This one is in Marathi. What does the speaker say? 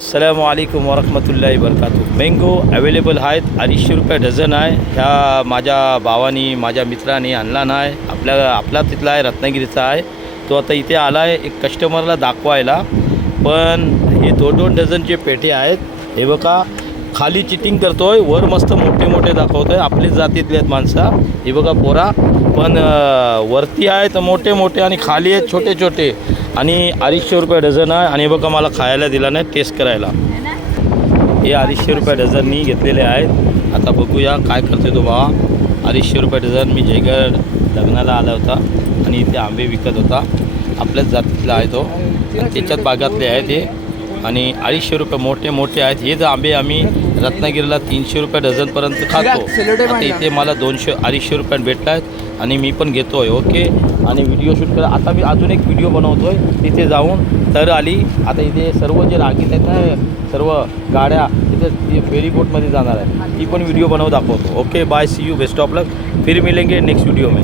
अस्सलामु अलैकुम वरहमतुल्लाहि वबरकातुहू. मँगो अवेलेबल आहेत, 250 रुपये डझन आहे. ह्या माझ्या भावानी माझ्या मित्राने आणला नाही, आपला तिथला आहे, रत्नागिरीचा आहे. तो आता इथे आला आहे एक कस्टमरला दाखवायला. पण हे 2-2 डझनचे पेटे आहेत. हे बघा, खाली चिटिंग करतोय, वर मस्त मोठे मोठे दाखवतोय. आपलीच जातीतले आहेत माणसं. हे बघा पोरा, पण वरती आहेत मोठे मोठे आणि खाली आहेत छोटे छोटे. आणि 250 रुपये डझन आहे. आणि बघा मला खायला दिला नाही, टेस्ट करायला. हे 250 रुपये डझननी घेतलेले आहेत. आता बघूया काय करते तो भावा. 250 रुपये डझन. मी जयगड लग्नाला आला होता आणि इथे आंबे विकत होता. आपल्याच जातीतला आहे तो आणि त्याच्यात बागातले आहेत हे. आणि 250 रुपये मोठे मोठे आहेत. हे आंबे आम्ही रत्नागिरीला 300 रुपये डझनपर्यंत खातो. आता इथे मला 200-250 रुपयात भेटत आहेत आणि मी पण घेतो आहे. ओके. आणि व्हिडिओ शूट करा. आता मी अजून एक व्हिडिओ बनवतो आहे तिथे जाऊन. तर आली आता इथे सर्व जे रागीत आहेत ना, सर्व गाड्या तिथे फेरीबोटमध्ये जाणार आहे. ती पण व्हिडिओ बनवून दाखवतो. Okay bye, see you, best of luck. फिर मिलेंगे नेक्स्ट वीडियो में.